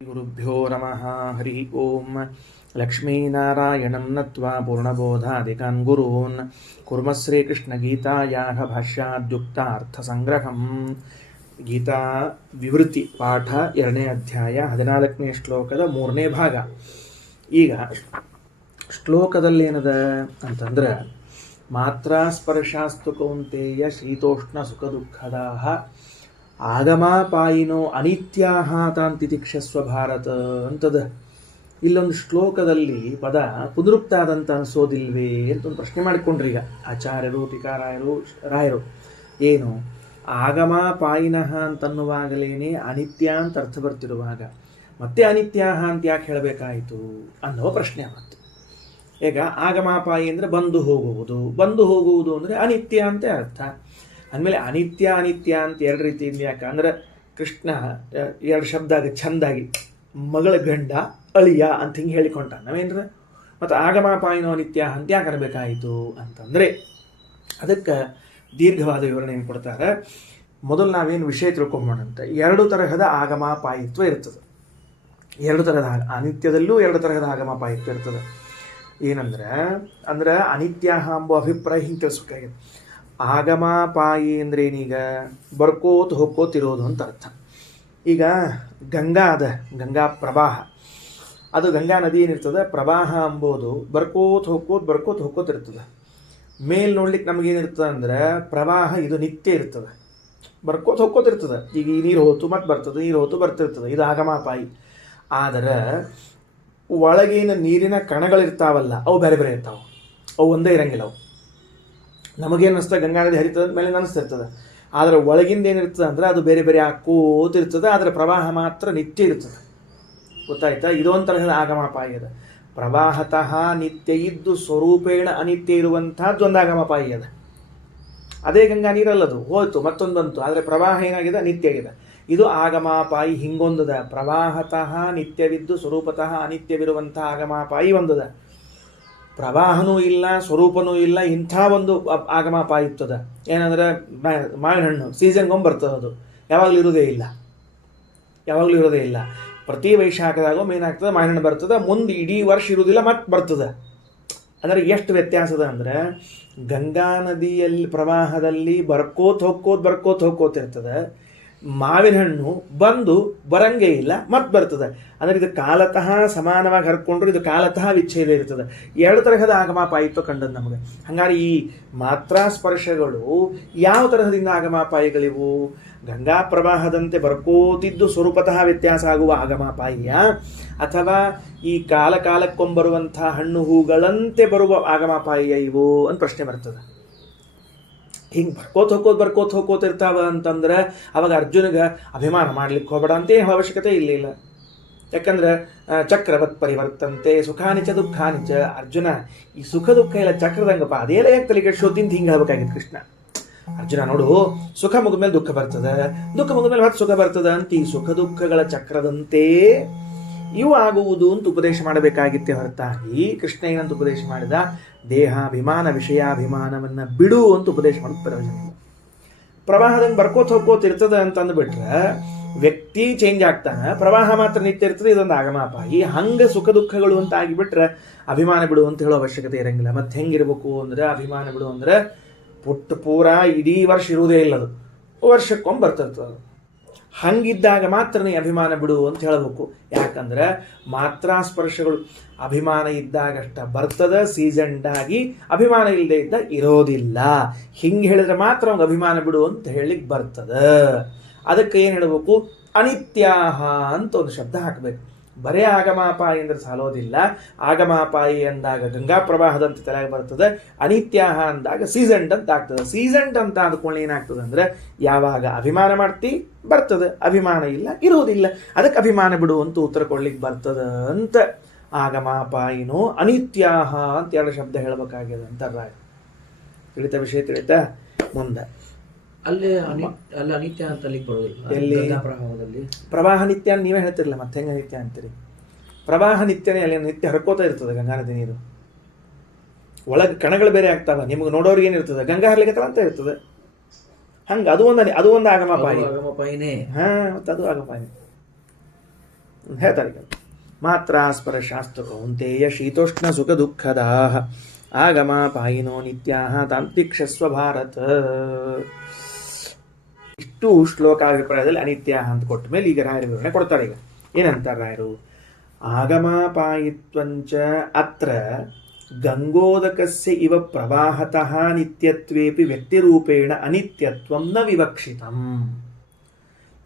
ಗುರುಭ್ಯೋ ನಮಃ ಹರಿ ಓಂ. ಲಕ್ಷ್ಮೀನಾರಾಯಣಂ ನತ್ವಾ ಪೂರ್ಣಬೋಧಾದಿಕಾನ್ ಗುರೂನ್ ಕುರ್ಮ ಶ್ರೀಕೃಷ್ಣಗೀತಾಯಾಃ ಭಾಷ್ಯಾದ್ಯುಕ್ತಾರ್ಥಸಂಗ್ರಹಂ. ಗೀತಾ ವಿವೃತಿ ಪಾಠ 2ನೇ ಅಧ್ಯಾಯ 14ನೇ ಶ್ಲೋಕದ 3ನೇ ಭಾಗ. ಈಗ ಶ್ಲೋಕದಲ್ಲೇನದ ಅಂತಂದ್ರೆ, ಮಾತ್ರ ಸ್ಪರ್ಶಾಸ್ತು ಕೌಂತೆಯ ಶೀತೋಷ್ಣ ಸುಖ ದುಃಖದಾಹ ಆಗಮಾಪಾಯಿನೋ ಅನಿತ್ಯಾಹ ತಾಂತಿತಿಕ್ಷಸ್ವ ಭಾರತ ಅಂತದ. ಇಲ್ಲೊಂದು ಶ್ಲೋಕದಲ್ಲಿ ಪದ ಪುನರುಕ್ತ ಆದಂತ ಅನಿಸೋದಿಲ್ವೇ ಅಂತ ಒಂದು ಪ್ರಶ್ನೆ ಮಾಡಿಕೊಂಡ್ರಿ. ಈಗ ಆಚಾರ್ಯರು ರಾಯರು ಏನು ಆಗಮಾಪಾಯಿನಃ ಅಂತನ್ನುವಾಗಲೇನೆ ಅನಿತ್ಯ ಅಂತ ಅರ್ಥ ಬರ್ತಿರುವಾಗ ಮತ್ತೆ ಅನಿತ್ಯಾಹ ಅಂತ ಯಾಕೆ ಹೇಳಬೇಕಾಯಿತು ಅನ್ನೋ ಪ್ರಶ್ನೆ ಆಗುತ್ತೆ. ಈಗ ಆಗಮಾಪಾಯಿ ಅಂದರೆ ಬಂದು ಹೋಗುವುದು ಅಂದರೆ ಅನಿತ್ಯ ಅಂತ ಅರ್ಥ. ಅಂದಮೇಲೆ ಅನಿತ್ಯ ಅಂತ ಎರಡು ರೀತಿಯಿಂದ ಯಾಕೆ ಅಂದ್ರೆ, ಕೃಷ್ಣ ಎರಡು ಶಬ್ದ ಚಂದಾಗಿ ಮಗಳ ಗಂಡ ಅಳಿಯ ಅಂತ ಹಿಂಗೆ ಹೇಳಿಕೊಂಡ ನಾವೇನ್ರ. ಮತ್ತು ಆಗಮಾಪಾಯಿನೋ ಅನಿತ್ಯ ಅಂತ ಯಾಕೆ ಅನ್ಬೇಕಾಯಿತು ಅಂತಂದರೆ, ಅದಕ್ಕೆ ದೀರ್ಘವಾದ ವಿವರಣೆಯನ್ನು ಕೊಡ್ತಾರೆ. ಮೊದಲು ನಾವೇನು ವಿಷಯ ತಿಳ್ಕೊಂಬೋಣಂತ. 2 ತರಹದ ಆಗಮಾಪಾಯಿತ್ವ ಇರ್ತದೆ. 2 ತರಹದ ಅನಿತ್ಯದಲ್ಲೂ 2 ತರಹದ ಆಗಮಾಪಾಯಿತ್ವ ಇರ್ತದೆ. ಏನಂದ್ರೆ ಅನಿತ್ಯ ಎಂಬ ಅಭಿಪ್ರಾಯ ಹಿಂಗೆ ತಿಳಿಸ್ಬೇಕಾಗಿದೆ. ಆಗಮಾಪಾಯಿ ಅಂದ್ರೆ ಏನೀಗ ಹೋಗ್ಕೋತಿರೋದು ಅಂತ ಅರ್ಥ. ಈಗ ಗಂಗಾ ಪ್ರವಾಹ, ಅದು ಗಂಗಾ ನದಿ ಏನಿರ್ತದೆ, ಪ್ರವಾಹ ಎಂಬುದು ಬರ್ಕೋತ ಹೋಗ್ಕೋತಿರ್ತದೆ. ಮೇಲ್ ನೋಡ್ಲಿಕ್ಕೆ ನಮಗೇನಿರ್ತದೆ ಅಂದ್ರೆ, ಪ್ರವಾಹ ಇದು ನಿತ್ಯ ಇರ್ತದೆ, ಹೋಗ್ಕೋತಿರ್ತದೆ. ಈಗ ಈ ನೀರು ಹೋತು ಮತ್ತೆ ಬರ್ತದೆ, ನೀರು ಹೋತು ಬರ್ತಿರ್ತದೆ, ಇದು ಆಗಮಾಪಾಯಿ. ಆದರೆ ಒಳಗೇನು ನೀರಿನ ಕಣಗಳಿರ್ತಾವಲ್ಲ, ಅವು ಬೇರೆ ಬೇರೆ ಇರ್ತಾವೆ, ಅವು ಒಂದೇ ಇರಂಗಿಲ್ಲ. ಅವು ನಮಗೇನು ಅನಿಸ್ತದೆ ಗಂಗಾ ನದಿ ಹರಿತದ ಮೇಲೆ ಅನಿಸ್ತಿರ್ತದೆ, ಆದರೆ ಒಳಗಿಂದ ಏನಿರ್ತದೆ ಅಂದ್ರೆ ಅದು ಬೇರೆ ಬೇರೆ ಹಾಕೋತಿರ್ತದೆ. ಆದರೆ ಪ್ರವಾಹ ಮಾತ್ರ ನಿತ್ಯ ಇರ್ತದೆ. ಗೊತ್ತಾಯ್ತಾ? ಇದೊಂದು ತರಹದ ಆಗಮಾಪಾಯಿ ಅದ. ಪ್ರವಾಹತಃ ನಿತ್ಯ ಇದ್ದು ಸ್ವರೂಪೇಣ ಅನಿತ್ಯ ಇರುವಂತಹದ್ದು ಒಂದು ಆಗಮಾಪಾಯಿ ಅದ. ಅದೇ ಗಂಗಾ ನೀರಲ್ಲದು ಹೋಯ್ತು ಮತ್ತೊಂದು ಬಂತು, ಆದರೆ ಪ್ರವಾಹ ಏನಾಗಿದೆ, ನಿತ್ಯ ಆಗಿದೆ. ಇದು ಆಗಮಾಪಾಯಿ ಹಿಂಗೊಂದದ. ಪ್ರವಾಹತಃ ನಿತ್ಯವಿದ್ದು ಸ್ವರೂಪತಃ ಅನಿತ್ಯವಿರುವಂತಹ ಆಗಮಾಪಾಯಿ ಒಂದದ. ಪ್ರವಾಹನೂ ಇಲ್ಲ, ಸ್ವರೂಪನೂ ಇಲ್ಲ, ಇಂಥ ಒಂದು ಆಗಮಾಪಾಯಿತ್ವದ. ಏನಂದ್ರೆ ಮಾವಿನ ಹಣ್ಣು ಸೀಸನ್ಗೊಮ್ಮೆ ಬರ್ತದೆ, ಅದು ಯಾವಾಗಲೂ ಇರೋದೇ ಇಲ್ಲ. ಪ್ರತಿ ವೈಶಾಖದಾಗ ಏನಾಗ್ತದೆ, ಮಾವಿನ ಹಣ್ಣು ಬರ್ತದೆ, ಮುಂದೆ ಇಡೀ ವರ್ಷ ಇರುವುದಿಲ್ಲ, ಮತ್ತೆ ಬರ್ತದೆ. ಅಂದರೆ ಎಷ್ಟು ವ್ಯತ್ಯಾಸದ ಅಂದ್ರೆ, ಗಂಗಾ ನದಿಯಲ್ಲಿ ಪ್ರವಾಹದಲ್ಲಿ ಹೋಗ್ಕೋತಿರ್ತದೆ. ಮಾವಿನ ಹಣ್ಣು ಬಂದು ಬರಂಗೇ ಇಲ್ಲ, ಮತ್ತೆ ಬರ್ತದೆ. ಅಂದರೆ ಇದು ಕಾಲತಃ ಸಮಾನವಾಗಿ ಹರ್ಕೊಂಡ್ರು, ಇದು ಕಾಲತಃ ವಿಚ್ಛೇದ ಇರ್ತದೆ. 2 ತರಹದ ಆಗಮಾಪಾಯಿತ್ವ ಕಂಡದ್ದು ನಮಗೆ. ಹಂಗಾರೆ ಈ ಮಾತ್ರಾ ಸ್ಪರ್ಶಗಳು ಯಾವ ತರಹದಿಂದ ಆಗಮಾಪಾಯಿಗಳಿವು? ಗಂಗಾ ಪ್ರವಾಹದಂತೆ ಬರ್ಕೋತಿದ್ದು ಸ್ವರೂಪತಃ ವ್ಯತ್ಯಾಸ ಆಗುವ ಆಗಮಾಪಾಯಿಯ, ಅಥವಾ ಈ ಕಾಲಕ್ಕೊಂಬರುವಂತಹ ಹಣ್ಣು ಹೂಗಳಂತೆ ಬರುವ ಆಗಮಾಪಾಯಿಯ ಇವು ಅಂತ ಪ್ರಶ್ನೆ ಬರ್ತದೆ. ಹಿಂಗೆ ಬರ್ಕೋತ ಹೋಗ್ಕೋತಿರ್ತಾವ ಅಂತಂದ್ರೆ, ಅವಾಗ ಅರ್ಜುನಿಗೆ ಅಭಿಮಾನ ಮಾಡ್ಲಿಕ್ಕೆ ಹೋಗಬೇಡ ಅಂತ ಏನು ಅವಶ್ಯಕತೆ ಇಲ್ಲ. ಯಾಕಂದ್ರೆ ಚಕ್ರವತ್ ಪರಿವರ್ತಂತೆ ಸುಖಾನಿಚ ದುಃಖಾನಿಚ. ಅರ್ಜುನ, ಈ ಸುಖ ದುಃಖ ಎಲ್ಲ ಚಕ್ರದಂಗಪ್ಪ, ಅದೆಲ್ಲ ಯಾಕೆ ತಲೆ ಕೆಡಿಸೋದಿಂತ ಹಿಂಗೆ ಹೇಳ್ಬೇಕಾಗಿತ್ತು ಕೃಷ್ಣ. ಅರ್ಜುನ ನೋಡು, ಸುಖ ಮುಗಿದ್ಮೇಲೆ ದುಃಖ ಬರ್ತದೆ, ದುಃಖ ಮುಗಿದ್ಮೇಲೆ ಮತ್ತೆ ಸುಖ ಬರ್ತದೆ ಅಂತ ಈ ಸುಖ ದುಃಖಗಳ ಚಕ್ರದಂತೆ ಇವು ಆಗುವುದು ಅಂತ ಉಪದೇಶ ಮಾಡಬೇಕಾಗಿತ್ತೆ ಹೊರತಾಗಿ, ಕೃಷ್ಣ ಏನಂತ ಉಪದೇಶ ಮಾಡಿದ? ದೇಹಾಭಿಮಾನ ವಿಷಯಾಭಿಮಾನವನ್ನ ಬಿಡು ಅಂತ ಉಪದೇಶ ಮಾಡೋದು ಪ್ರಯೋಜನ ಇಲ್ಲ. ಪ್ರವಾಹದಂಗೆ ಹೋಗ್ಕೋತಿರ್ತದ ಅಂತ ಅಂದ್ಬಿಟ್ರೆ ವ್ಯಕ್ತಿ ಚೇಂಜ್ ಆಗ್ತಾನೆ, ಪ್ರವಾಹ ಮಾತ್ರ ನಿತ್ಯ ಇರ್ತದೆ. ಇದೊಂದು ಆಗಮಾಪಾಯಿ. ಹಂಗೆ ಸುಖ ದುಃಖಗಳು ಅಂತ ಆಗಿಬಿಟ್ರೆ ಅಭಿಮಾನ ಬಿಡು ಅಂತ ಹೇಳೋ ಅವಶ್ಯಕತೆ ಇರಂಗಿಲ್ಲ. ಮತ್ತೆ ಹೆಂಗಿರ್ಬೇಕು ಅಂದ್ರೆ, ಅಭಿಮಾನ ಬಿಡು ಅಂದ್ರೆ ಪೂರ ಇಡೀ ವರ್ಷ ಇರುವುದೇ ಇಲ್ಲ, ಅದು ವರ್ಷಕ್ಕೊಮ್ಮೆ ಬರ್ತಿರ್ತದೆ. ಹಂಗಿದ್ದಾಗ ಮಾತ್ರ ನೀ ಅಭಿಮಾನ ಬಿಡು ಅಂತ ಹೇಳಬೇಕು. ಯಾಕಂದ್ರೆ ಮಾತ್ರಾ ಸ್ಪರ್ಶಗಳು ಅಭಿಮಾನ ಇದ್ದಾಗಷ್ಟ ಬರ್ತದ, ಸೀಸನ್ಡಾಗಿ ಅಭಿಮಾನ ಇಲ್ಲದೆ ಇದ್ದ ಇರೋದಿಲ್ಲ. ಹಿಂಗೆ ಹೇಳಿದ್ರೆ ಮಾತ್ರ ಅವಾಗ ಅಭಿಮಾನ ಬಿಡು ಅಂತ ಹೇಳಿಕ್ ಬರ್ತದ. ಅದಕ್ಕೆ ಏನು ಹೇಳಬೇಕು? ಅನಿತ್ಯಾಹ ಅಂತ ಒಂದು ಶಬ್ದ ಹಾಕಬೇಕು. ಬರೇ ಆಗಮಾಪಾಯಿ ಅಂದ್ರೆ ಸಾಲೋದಿಲ್ಲ. ಆಗಮಾಪಾಯಿ ಅಂದಾಗ ಗಂಗಾ ಪ್ರವಾಹದಂತೆ ತಲೆಗೆ ಬರ್ತದೆ, ಅನಿತ್ಯಾಹ ಅಂದಾಗ ಸೀಸನ್ಡ್ ಅಂತ ಆಗ್ತದೆ. ಸೀಸನ್ಡ್ ಅಂತ ಅಂದ್ಕೊಂಡು ಏನಾಗ್ತದೆ ಅಂದ್ರೆ, ಯಾವಾಗ ಅಭಿಮಾನ ಮಾಡ್ತಿ ಬರ್ತದೆ, ಅಭಿಮಾನ ಇಲ್ಲ ಇರುವುದಿಲ್ಲ. ಅದಕ್ಕೆ ಅಭಿಮಾನ ಬಿಡು ಅಂತ ಉತ್ತರ ಕೊಡ್ಲಿಕ್ಕೆ ಬರ್ತದ ಅಂತ. ಆಗಮಾಪಾಯಿನೋ ಅನಿತ್ಯಾಹ ಅಂತ 2 ಶಬ್ದ ಹೇಳಬೇಕಾಗ್ಯದ ಅಂತ ರಾಯ. ತಿಳಿತ ವಿಷಯ ತಿಳಿತಾ? ಮುಂದೆ ಅಲ್ಲಿ ಅನಿತ್ಯ ಅಂತ ಬರೋದಿಲ್ಲ. ಎಲ್ಲಿ ಪ್ರವಾಹದಲ್ಲಿ ಪ್ರವಾಹ ನಿತ್ಯ ಅಂತ ನೀವೇ ಹೇಳ್ತಿರಲ್ಲ, ಮತ್ತೆ ಹೆಂಗ ನಿತ್ಯ ಅಂತೀರಿ? ಪ್ರವಾಹ ನಿತ್ಯನೇ, ಅಲ್ಲಿ ನಿತ್ಯ ಹರ್ಕೋತಾ ಇರ್ತದೆ ಗಂಗಾ ನದಿ ನೀರು. ಒಳಗೆ ಕಣಗಳು ಬೇರೆ ಆಗ್ತಾವ, ನಿಮ್ಗೆ ನೋಡೋರಿಗೆ ಏನಿರ್ತದೆ, ಗಂಗಾ ಹರ್ಲಿಕ್ಕೆ ಅಂತ ಇರ್ತದೆ. ಹಂಗ ಅದು ಒಂದು ಆಗಮಪಾಯಿ. ಆಗಮಪಾಯಿನೇ. ಮತ್ತೆ ಅದು ಆಗಮಪಾಯಿ. ಹೇಳ್ತಾರೆ ಈಗ. ಮಾತ್ರ ಸ್ಪರ್ಶಾಸ್ತು ಕೌಂತೆಯ ಶೀತೋಷ್ಣ ಸುಖ ದುಃಖದ ಆಗಮ ಪಾಯಿನೋ ನಿತ್ಯಾ ತಾಂತ್ರಿಕ್ಷಸ್ವ ಭಾರತ. ಇಷ್ಟು ಶ್ಲೋಕಾಭಿಪ್ರಾಯದಲ್ಲಿ ಅನಿತ್ಯ ಅಂತ ಕೊಟ್ಟ ಮೇಲೆ ಈಗ ರಾಯರ ವಿವರಣೆ ಕೊಡ್ತಾರೆ. ಈಗ ಏನಂತಾರೆ ರಾಯರು? ಆಗಮಾಪಾಯಿತ್ವಂಚ ಅತ್ರ ಗಂಗೋದಕಸ್ಯ ಇವ ಪ್ರವಾಹತಃ ನಿತ್ಯತ್ವೇಪಿ ವ್ಯಕ್ತಿರೂಪೇಣ ಅನಿತ್ಯತ್ವಂ ನ ವಿವಕ್ಷಿತಂ.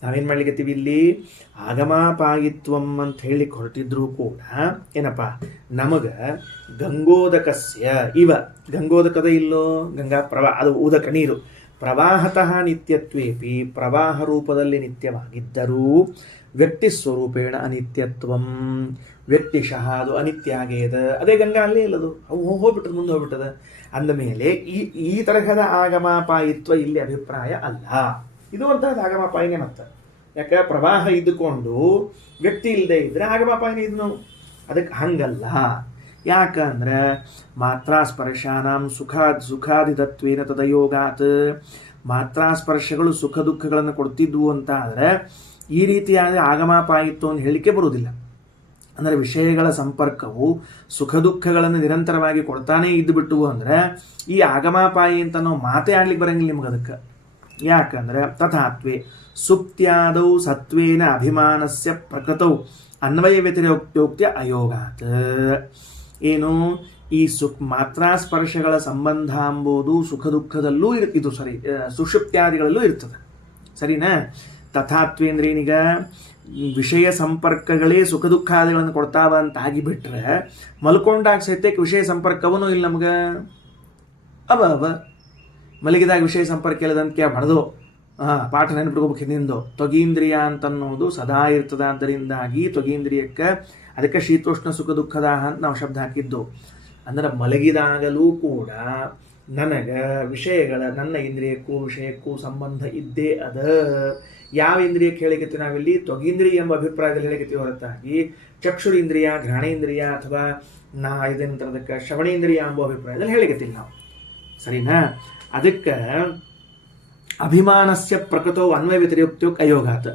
ನಾವೇನು ಮಾಡ್ಲಿಕ್ಕತ್ತೀವಿ ಇಲ್ಲಿ? ಆಗಮಾಪಾಯಿತ್ವಂ ಅಂತ ಹೇಳಿ ಹೊರಟಿದ್ರು ಕೂಡ ಏನಪ್ಪ, ನಮಗೆ ಗಂಗೋದಕಸ್ಯ ಇವ, ಗಂಗೋದಕದ ಇಲ್ಲೋ ಗಂಗಾ ಪ್ರವಾಹ, ಅದು ಉದಕ ನೀರು, ಪ್ರವಾಹತಃ ನಿತ್ಯತ್ವೇಪಿ ಪ್ರವಾಹ ರೂಪದಲ್ಲಿ ನಿತ್ಯವಾಗಿದ್ದರೂ ವ್ಯಕ್ತಿ ಸ್ವರೂಪೇಣ ಅನಿತ್ಯತ್ವಂ, ವ್ಯಕ್ತಿಶಃ ಅದು ಅನಿತ್ಯ ಆಗ್ಯದ. ಅದೇ ಗಂಗಾ ಅಲ್ಲೇ ಇಲ್ಲದು, ಅವು ಹೋಗ್ಬಿಟ್ಟದ, ಮುಂದೆ ಹೋಗ್ಬಿಟ್ಟದ. ಅಂದಮೇಲೆ ಈ ತರಹದ ಆಗಮಾಪಾಯಿತ್ವ ಇಲ್ಲಿ ಅಭಿಪ್ರಾಯ ಅಲ್ಲ. ಇದು ಅಂತಹದ್ದು ಆಗಮಾಪಾಯನೇ ಮತ್ತೆ. ಯಾಕೆ? ಪ್ರವಾಹ ಇದ್ದುಕೊಂಡು ವ್ಯಕ್ತಿ ಇಲ್ಲದೆ ಇದ್ರೆ ಆಗಮಾಪಾಯನ ಇದ್ನು. ಅದಕ್ಕೆ ಹಂಗಲ್ಲ. ಯಾಕಂದ್ರೆ ಮಾತ್ರಾ ಸ್ಪರ್ಶಾನಾಂ ಸುಖಾದಿತತ್ವೇನ ತದಯೋಗಾತ್, ಮಾತ್ರಾ ಸ್ಪರ್ಶಗಳು ಸುಖ ದುಃಖಗಳನ್ನು ಕೊಡ್ತಿದ್ವು ಅಂತ ಆದರೆ ಈ ರೀತಿಯಾದ ಆಗಮಾಪಾಯಿತ್ವ ಅಂತ ಹೇಳಿಕೆ ಬರುವುದಿಲ್ಲ. ಅಂದರೆ ವಿಷಯಗಳ ಸಂಪರ್ಕವು ಸುಖ ದುಃಖಗಳನ್ನು ನಿರಂತರವಾಗಿ ಕೊಡ್ತಾನೇ ಇದ್ದು ಬಿಟ್ಟವು ಅಂದರೆ ಈ ಆಗಮಾಪಾಯಿ ಅಂತ ನಾವು ಮಾತೇ ಆಡ್ಲಿಕ್ಕೆ ಬರಂಗಿಲ್ಲ ನಿಮ್ಗೆ. ಅದಕ್ಕೆ ಯಾಕಂದ್ರೆ ತಥಾತ್ವೇ ಸುಪ್ತ್ಯಾದೌ ಸತ್ವೇನ ಅಭಿಮಾನಸ್ಯ ಪ್ರಕೃತೌ ಅನ್ವಯ ವ್ಯತಿರೇಕ್ತೋಕ್ತಿಯ ಅಯೋಗಾತ್. ಏನು? ಈ ಮಾತ್ರಾ ಸ್ಪರ್ಶಗಳ ಸಂಬಂಧ ಎಂಬುದು ಸುಖ ದುಃಖದಲ್ಲೂ ಇದು ಸರಿ, ಸುಷುಪ್ತ್ಯಾದಿಗಳಲ್ಲೂ ಇರ್ತದೆ. ಸರಿನಾ? ತಥಾತ್ವೇಂದ್ರೇನೀಗ ವಿಷಯ ಸಂಪರ್ಕಗಳೇ ಸುಖ ದುಃಖಾದಿಗಳನ್ನು ಕೊಡ್ತಾವ ಅಂತ ಆಗಿಬಿಟ್ರೆ ಮಲ್ಕೊಂಡಾಗ ಸಹಿತಕ್ಕೆ ವಿಷಯ ಸಂಪರ್ಕವೂ ಇಲ್ಲ ನಮ್ಗೆ. ಅವ ಮಲಗಿದಾಗ ವಿಷಯ ಸಂಪರ್ಕ ಇಲ್ಲದಂತೆ ಹೊಡೆದು ಪಾಠ ನೆನಪಿಟ್ಕೋಬೇಕು. ಹಿಂದಿಂದು ತ್ವಗೀಂದ್ರಿಯ ಅಂತನ್ನೋದು ಸದಾ ಇರ್ತದ. ಆದ್ದರಿಂದಾಗಿ ತ್ವಗೀಂದ್ರಿಯಕ್ಕೆ ಅದಕ್ಕೆ ಶೀತೋಷ್ಣ ಸುಖ ದುಃಖದ ಅಂತ ನಾವು ಶಬ್ದ ಹಾಕಿದ್ದು. ಅಂದ್ರೆ ಮಲಗಿದಾಗಲೂ ಕೂಡ ನನಗೆ ನನ್ನ ಇಂದ್ರಿಯಕ್ಕೂ ವಿಷಯಕ್ಕೂ ಸಂಬಂಧ ಇದ್ದೇ ಅದ. ಯಾವ ಇಂದ್ರಿಯಕ್ಕೆ ಹೇಳಿಕತ್ತೀವಿ ನಾವಿಲ್ಲಿ? ತ್ವಗೀಂದ್ರಿಯ ಎಂಬ ಅಭಿಪ್ರಾಯದಲ್ಲಿ ಹೇಳಿಕತ್ತೀವಿ ಹೊರತಾಗಿ ಚಕ್ಷುರೇಂದ್ರಿಯ, ಘ್ರಾಣೇಂದ್ರಿಯ ಅಥವಾ ಇದಕ್ಕೆ ಶ್ರವಣೇಂದ್ರಿಯ ಎಂಬ ಅಭಿಪ್ರಾಯದಲ್ಲಿ ಹೇಳಿಕತ್ತೀವಿ ನಾವು. ಸರಿನಾ? ಅದಕ್ಕೆ ಅಭಿಮಾನಸ್ಯ ಪ್ರಕೃತವು ಅನ್ವಯ ವ್ಯತಿರೇಕ್ತೋಕ್ ಅಯೋಗಾತ್.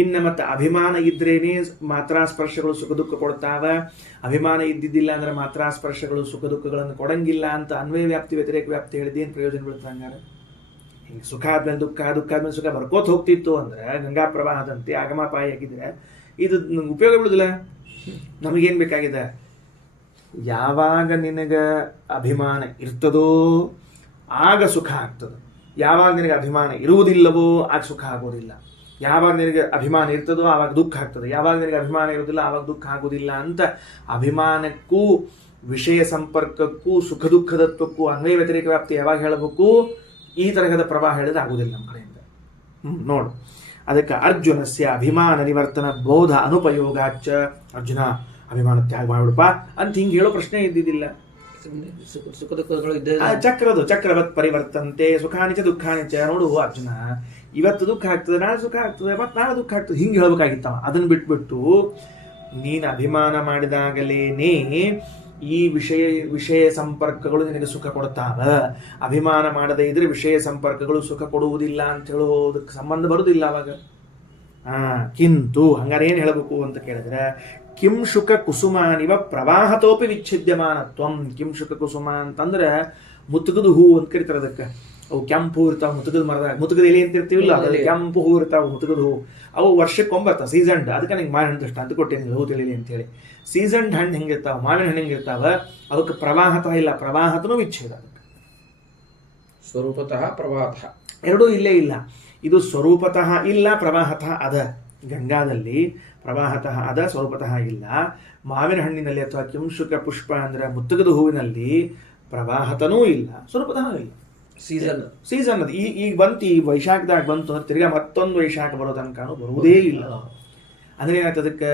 ಇನ್ನು ಮತ್ತೆ ಅಭಿಮಾನ ಇದ್ರೇನೆ ಮಾತ್ರಾ ಸ್ಪರ್ಶಗಳು ಸುಖ ದುಃಖ ಕೊಡ್ತಾವ, ಅಭಿಮಾನ ಇದ್ದಿದ್ದಿಲ್ಲ ಅಂದ್ರೆ ಮಾತ್ರಾ ಸ್ಪರ್ಶಗಳು ಸುಖ ದುಃಖಗಳನ್ನು ಕೊಡಂಗಿಲ್ಲ ಅಂತ ಅನ್ವಯ ವ್ಯಾಪ್ತಿ ವ್ಯತಿರೇಕ ವ್ಯಾಪ್ತಿ ಹೇಳಿದೇನು ಪ್ರಯೋಜನ ಬೀಳುತ್ತೆ ಹಂಗಾರೆ? ಹಿಂಗೆ ಸುಖ ಆದ್ಮೇಲೆ ದುಃಖ, ದುಃಖ ಆದ್ಮೇಲೆ ಸುಖ ಬರ್ಕೋತ ಹೋಗ್ತಿತ್ತು ಅಂದ್ರೆ ಗಂಗಾ ಪ್ರವಾಹದಂತೆ ಆಗಮಾಪಾಯ ಆಗಿದ್ರೆ ಇದು ಉಪಯೋಗ ಬೀಳುದಿಲ್ಲ. ನಮಗೇನು ಬೇಕಾಗಿದೆ? ಯಾವಾಗ ನಿನಗೆ ಅಭಿಮಾನ ಇರ್ತದೋ ಆಗ ಸುಖ ಆಗ್ತದೆ, ಯಾವಾಗ ನಿನಗೆ ಅಭಿಮಾನ ಇರುವುದಿಲ್ಲವೋ ಆಗ ಸುಖ ಆಗೋದಿಲ್ಲ. ಯಾವಾಗ ನಿನಗೆ ಅಭಿಮಾನ ಇರ್ತದೋ ಆವಾಗ ದುಃಖ ಆಗ್ತದೆ, ಯಾವಾಗ ನಿನಗೆ ಅಭಿಮಾನ ಇರುವುದಿಲ್ಲ ಆವಾಗ ದುಃಖ ಆಗೋದಿಲ್ಲ ಅಂತ ಅಭಿಮಾನಕ್ಕೂ ವಿಷಯ ಸಂಪರ್ಕಕ್ಕೂ ಸುಖ ದುಃಖದತ್ವಕ್ಕೂ ಅನ್ವಯ ವ್ಯತಿರೇಕ ವ್ಯಾಪ್ತಿ ಯಾವಾಗ ಹೇಳಬೇಕು? ಈ ತರಹದ ಪ್ರವಾಹ ಹೇಳಿದ್ರೆ ಆಗುದಿಲ್ಲ ನಮ್ಮ ಕಡೆಯಿಂದ. ನೋಡು, ಅದಕ್ಕೆ ಅರ್ಜುನಸ್ಯ ಅಭಿಮಾನ ನಿವರ್ತನ ಬೋಧ ಅನುಪಯೋಗಾಚ. ಅರ್ಜುನ ಅಭಿಮಾನ ತ್ಯಾಗ ಮಾಡ್ಬಿಡಪ್ಪ ಅಂತ ಹಿಂಗೆ ಹೇಳೋ ಪ್ರಶ್ನೆ ಇದ್ದಿದ್ದಿಲ್ಲ. ಸುಖ ದುಃಖಗಳು ಇದ್ದೇ ಚಕ್ರವತ್ ಪರಿವರ್ತಂತೆ ಸುಖಾನಿಚ ದುಃಖಾನಿಚ. ನೋಡು ಅರ್ಜುನ, ಇವತ್ತು ದುಃಖ ಆಗ್ತದೆ, ನಾಳೆ ಸುಖ ಆಗ್ತದೆ, ಮತ್ತೆ ನಾಳೆ ದುಃಖ ಆಗ್ತದೆ, ಹಿಂಗೆ ಹೇಳ್ಬೇಕಾಗಿತ್ತವ. ಅದನ್ನ ಬಿಟ್ಬಿಟ್ಟು ನೀನು ಅಭಿಮಾನ ಮಾಡಿದಾಗಲೇನೆ ಈ ವಿಷಯ ಸಂಪರ್ಕಗಳು ನಿನಗೆ ಸುಖ ಕೊಡ್ತಾವ, ಅಭಿಮಾನ ಮಾಡದೇ ಇದ್ರೆ ವಿಷಯ ಸಂಪರ್ಕಗಳು ಸುಖ ಕೊಡುವುದಿಲ್ಲ ಅಂತ ಹೇಳೋದಕ್ಕೆ ಸಂಬಂಧ ಬರುವುದಿಲ್ಲ ಅವಾಗ. ಕಿಂತು ಹಂಗಾರೆ ಏನು ಹೇಳಬೇಕು ಅಂತ ಕೇಳಿದ್ರೆ, ಕಿಂ ಶುಕ ಕುಸುಮಾನಿವ ಪ್ರವಾಹತೋಪಿ ವಿಚ್ಛಿದ್ಯಮಾನತ್ವಂ. ಕಿಂ ಶುಕ ಕುಸುಮ ಅಂತಂದ್ರೆ ಮುತುಗದ ಹೂ ಅಂತ ಕರಿತಾರೆ ಅದಕ್ಕೆ. ಅವು ಕೆಂಪು ಇರ್ತಾವ, ಮುತುಗದ ಮರದಾಗ ಮುತುಗದ ಎಲೆ ಅಂತ ಇರ್ತೀವಿಲ್ಲ, ಅದ್ರಲ್ಲಿ ಕೆಂಪು ಹೂ ಇರ್ತಾವ, ಮುತುಗದ ಹೂ. ಅವು ವರ್ಷಕ್ಕೊಂಬರ್ತಾವ, ಸೀಸನ್ಡ್. ಅದಕ್ಕೆ ನಂಗೆ ಮಾವಿನ ಹಣ್ಣು ಅಷ್ಟು ಅಂತ ಕೊಟ್ಟೇನೆ, ಹೂ ತಿಳಿಲಿ ಅಂತ ಹೇಳಿ. ಸೀಸನ್ಡ್ ಹಣ್ಣು ಹೆಂಗಿರ್ತಾವ, ಮಾವಿನ ಹಣ್ಣು ಹೆಂಗಿರ್ತಾವ, ಅದಕ್ಕೆ ಪ್ರವಾಹತಃ ಇಲ್ಲ, ಪ್ರವಾಹತನೂ ವಿಚ್ಛೇದ. ಅದಕ್ಕೆ ಸ್ವರೂಪತಃ ಪ್ರವಾಹ ಎರಡೂ ಇಲ್ಲೇ ಇಲ್ಲ. ಇದು ಸ್ವರೂಪತಃ ಇಲ್ಲ, ಪ್ರವಾಹತಃ ಅದ. ಗಂಗಾದಲ್ಲಿ ಪ್ರವಾಹತಃ ಅದ, ಸ್ವರೂಪತಃ ಇಲ್ಲ. ಮಾವಿನ ಹಣ್ಣಿನಲ್ಲಿ ಅಥವಾ ಕಿಂಶುಕ ಪುಷ್ಪ ಅಂದ್ರೆ ಮುತ್ತುಗದ ಹೂವಿನಲ್ಲಿ ಪ್ರವಾಹತನೂ ಇಲ್ಲ, ಸ್ವರೂಪತಃ ಇಲ್ಲ. ಸೀಸನ್ ಅದು ಈಗ ಬಂತು, ಈ ವೈಶಾಖದಾಗ ಬಂತು ಅಂದ್ರೆ ತಿರ್ಗಾ ಮತ್ತೊಂದು ವೈಶಾಖ ಬರೋ ತನಕ ಬರುವುದೇ ಇಲ್ಲ. ಅಂದ್ರೆ ಏನಾಗ್ತದೆ, ಅದಕ್ಕೆ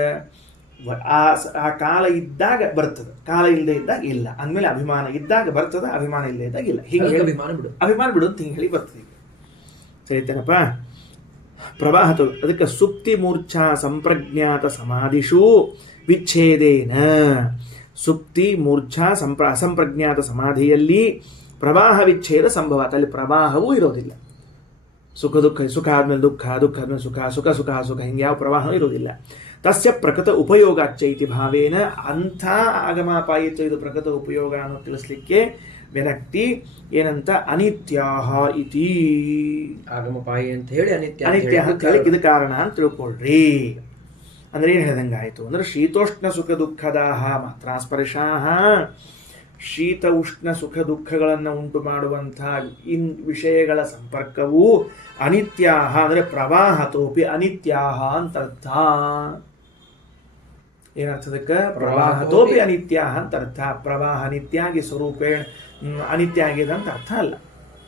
ಆ ಕಾಲ ಇದ್ದಾಗ ಬರ್ತದೆ, ಕಾಲ ಇಲ್ಲದೆ ಇದ್ದಾಗ ಇಲ್ಲ. ಅಂದಮೇಲೆ ಅಭಿಮಾನ ಇದ್ದಾಗ ಬರ್ತದೆ, ಅಭಿಮಾನ ಇಲ್ಲದೆ ಇದ್ದಾಗ ಇಲ್ಲ. ಹಿಂಗೆ ಅಭಿಮಾನ ಬಿಡು ಅಂತ ಹಿಂಗೆ ಹೇಳಿ ಬರ್ತದೆ. ಸರಿತೇನಪ್ಪ? ಪ್ರವಾಹತ ಅದಕ್ಕೆ ಸುಪ್ತಿ ಮೂರ್ಛಾ ಸಂಪ್ರಜ್ಞಾತ ಸಮಾಧಿಷು ವಿಚ್ಛೇದೇನ. ಸುಪ್ತಿ ಮೂರ್ಛಾ ಅಸಂಪ್ರಜ್ಞಾತ ಸಮಾಧಿಯಲ್ಲಿ ಪ್ರವಾಹ ವಿಚ್ಛೇದ ಸಂಭವ. ಅಲ್ಲಿ ಪ್ರವಾಹವೂ ಇರೋದಿಲ್ಲ. ಸುಖ ದುಃಖ, ಸುಖ ಆದ್ಮೇಲೆ ದುಃಖ, ದುಃಖ ಆದ್ಮೇಲೆ ಸುಖ, ಸುಖ ಸುಖ ಸುಖ, ಹಿಂಗೆ ಯಾವ ಪ್ರವಾಹವೂ ಇರೋದಿಲ್ಲ. ತಸ್ಯ ಪ್ರಕೃತ ಉಪಯೋಗಾಚ್ಚ ಇತಿ ಭಾವೇನ ಅಂಥ ಆಗಮಾಪಾಯಿತ ಇದು ಪ್ರಕೃತ ಉಪಯೋಗ ಅನ್ನೋ ತಿಳಿಸ್ಲಿಕ್ಕೆ ವಿರಕ್ತಿ ಏನಂತ ಅನಿತ್ಯಾಹ ಇತಿ ಆಗಮಪಾಯಿ ಅಂತ ಹೇಳಿ ಅನಿತ್ಯ ಅನಿತ್ಯ ಅಂತ ಹೇಳಿ ಇದು ಕಾರಣ ಅಂತ ತಿಳ್ಕೊಳ್ರಿ. ಅಂದ್ರೆ ಏನ್ ಹೇಳ್ದಂಗಾಯ್ತು ಅಂದ್ರೆ ಶೀತೋಷ್ಣ ಸುಖ ದುಃಖದಾಹ ಮಾತ್ರ ಸ್ಪರ್ಶಾಹ, ಶೀತ ಉಷ್ಣ ಸುಖ ದುಃಖಗಳನ್ನು ಉಂಟು ಮಾಡುವಂತಹ ವಿಷಯಗಳ ಸಂಪರ್ಕವು ಅನಿತ್ಯಾಹ ಅಂದ್ರೆ ಪ್ರವಾಹತೋಪಿ ಅನಿತ್ಯಾಹ ಅಂತ ಅರ್ಥ. ಏನರ್ಥದಕ್ಕೆ ಪ್ರವಾಹತೋಪಿ ಅನಿತ್ಯಾಹ ಅಂತ ಅರ್ಥ. ಪ್ರವಾಹ ನಿತ್ಯಾಗಿ ಸ್ವರೂಪೇಣ ಅನಿತ್ಯ ಆಗಿದೆ ಅಂತ ಅರ್ಥ ಅಲ್ಲ.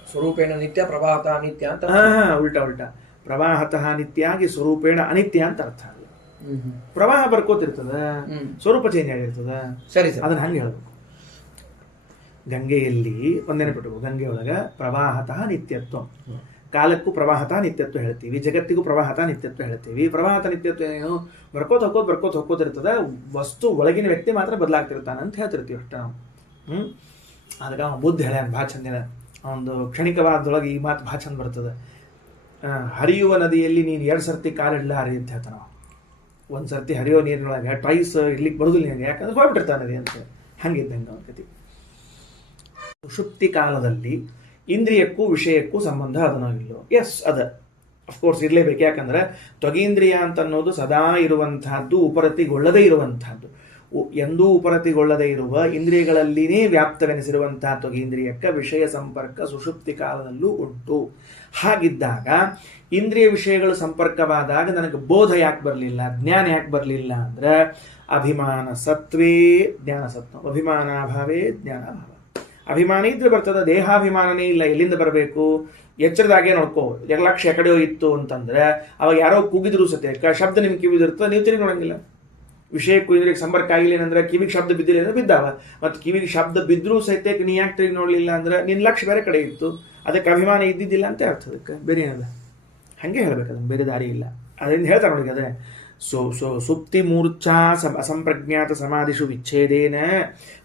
ಸ್ವರೂಪೇಣ ನಿತ್ಯ ಪ್ರವಾಹತಃ ಅನಿತ್ಯ ಅಂತ ಉಲ್ಟಾ ಪ್ರವಾಹತಃ ನಿತ್ಯಾಗಿ ಸ್ವರೂಪೇಣ ಅನಿತ್ಯ ಅಂತ ಅರ್ಥ ಅಲ್ಲ. ಪ್ರವಾಹ ಬರ್ಕೋತಿರ್ತದ, ಸ್ವರೂಪ ಚೇಂಜ್ ಆಗಿರ್ತದ. ಸರಿ ಸರ್, ಅದನ್ನ ಹಂಗೆ ಹೇಳ್ಬೇಕು. ಗಂಗೆಯಲ್ಲಿ ಒಂದೇನೆ ಬಿಟ್ಟು ಗಂಗೆ ಒಳಗ ಪ್ರವಾಹತಃ ನಿತ್ಯತ್ವ, ಕಾಲಕ್ಕೂ ಪ್ರವಾಹತಃ ನಿತ್ಯತ್ವ ಹೇಳ್ತೀವಿ, ಜಗತ್ತಿಗೂ ಪ್ರವಾಹತಃ ನಿತ್ಯತ್ವ ಹೇಳ್ತೀವಿ. ಪ್ರವಾಹತ ನಿತ್ಯತ್ವ ಏನು? ಬರ್ಕೋತ ಹೋಗ್ಕೋತಿರ್ತದ, ವಸ್ತು ಒಳಗಿನ ವ್ಯಕ್ತಿ ಮಾತ್ರ ಬದಲಾಗ್ತಿರ್ತಾನೆ ಅಂತ ಹೇಳ್ತಿರ್ತೀವಿ ಅಷ್ಟ ನಾವು. ಅದಕ್ಕೆ ಅವನು ಬುದ್ಧ ಹೇಳ್ಯಾನ ಭಾಳ ಚಂದಿನ ಒಂದು ಕ್ಷಣಿಕವಾದದೊಳಗೆ ಈ ಮಾತು ಭಾಳ ಚಂದ ಬರ್ತದೆ. ಹರಿಯುವ ನದಿಯಲ್ಲಿ ನೀನು 2 ಸರ್ತಿ ಕಾಲಿಡ್ಲ ಹರಿಯುತ್ತೆ ಹೇಳ್ತಾನ. ಒಂದು ಸರ್ತಿ ಹರಿಯೋ ನೀರಿನೊಳಗೆ ಟ್ವೈಸ್ ಇರ್ಲಿಕ್ಕೆ ಬರೋದಿಲ್ಲ ನಿನಗೆ, ಯಾಕಂದ್ರೆ ಹೋಗ್ಬಿಟ್ಟಿರ್ತಾನೆ ನದಿ ಅಂತ. ಹಂಗಿದ್ದಂಗೆ ಅವನ ಕತಿ. ಸುಷುಪ್ತಿ ಕಾಲದಲ್ಲಿ ಇಂದ್ರಿಯಕ್ಕೂ ವಿಷಯಕ್ಕೂ ಸಂಬಂಧ ಅದನ್ನೋ ಇಲ್ಲೋ? ಎಸ್, ಅದ ಅಫ್ಕೋರ್ಸ್ ಇರಲೇಬೇಕು. ಯಾಕಂದ್ರೆ ತ್ವಗೀಂದ್ರಿಯ ಅಂತ ಅನ್ನೋದು ಸದಾ ಇರುವಂತಹದ್ದು, ಉಪರತಿಗೊಳ್ಳದೇ ಇರುವಂತಹದ್ದು. ಎಂದೂ ಉಪರತಿಗೊಳ್ಳದೇ ಇರುವ ಇಂದ್ರಿಯಗಳಲ್ಲಿನೇ ವ್ಯಾಪ್ತವೆನಿಸಿರುವಂತಹ ತ್ವಗೀಂದ್ರಿಯಕ್ಕೆ ವಿಷಯ ಸಂಪರ್ಕ ಸುಷುಪ್ತಿ ಕಾಲದಲ್ಲೂ ಉಂಟು. ಹಾಗಿದ್ದಾಗ ಇಂದ್ರಿಯ ವಿಷಯಗಳು ಸಂಪರ್ಕವಾದಾಗ ನನಗೆ ಬೋಧ ಯಾಕೆ ಬರಲಿಲ್ಲ, ಜ್ಞಾನ ಯಾಕೆ ಬರಲಿಲ್ಲ ಅಂದ್ರೆ ಅಭಿಮಾನ ಸತ್ವೇ ಜ್ಞಾನ ಸತ್ವ, ಅಭಿಮಾನಾಭಾವೇ ಜ್ಞಾನಾಭಾವ. ಅಭಿಮಾನ ಇದ್ರೆ ಬರ್ತದೆ, ದೇಹಾಭಿಮಾನನೇ ಇಲ್ಲ. ಎಲ್ಲಿಂದ ಬರಬೇಕು? ಎಚ್ಚರದಾಗೆ ನೋಡ್ಕೋ. ಲಕ್ಷ ಕಡೆಯೋ ಇತ್ತು ಅಂತಂದ್ರೆ ಅವಾಗ ಯಾರೋ ಕೂಗಿದ್ರು ಸತ್ಯ ಶಬ್ದ ನಿಮ್ಗೆ ಕಿವಿದಿರ್ತದೆ, ನೀವು ತಿರುಗಿ ನೋಡಂಗಿಲ್ಲ. ವಿಷಯಕ್ಕೂ ಇಂದ್ರಿಯಕ್ಕೆ ಸಂಪರ್ಕ ಆಗಿಲ್ಲ ಅಂದ್ರೆ ಕಿವಿಗೆ ಶಬ್ದ ಬಿದ್ದಿಲ್ಲ ಅಂದ್ರೆ ಬಿದ್ದಾವ. ಮತ್ತು ಕಿವಿಗೆ ಶಬ್ದ ಬಿದ್ದರೂ ಸಹಿತ ನೀ ಯಾಕೆ ತಿರುಗಿ ನೋಡಲಿಲ್ಲ ಅಂದ್ರೆ ನಿನ್ನ ಲಕ್ಷ ಬೇರೆ ಕಡೆ ಇತ್ತು, ಅದಕ್ಕೆ ಅಭಿಮಾನ ಇದ್ದಿದ್ದಿಲ್ಲ ಅಂತ ಅರ್ಥ. ಅದಕ್ಕೆ ಬೇರೆ ಏನಲ್ಲ, ಹಾಗೆ ಹೇಳ್ಬೇಕು, ಅದನ್ನು ಬೇರೆ ದಾರಿ ಇಲ್ಲ. ಅದರಿಂದ ಹೇಳ್ತಾರೆ ನೋಡಿ ಅದೇ ಸುಪ್ತಿ ಮೂರ್ಛಾ ಅಸಂಪ್ರಜ್ಞಾತ ಸಮಾಧಿಷು ವಿಚ್ಛೇದೇನ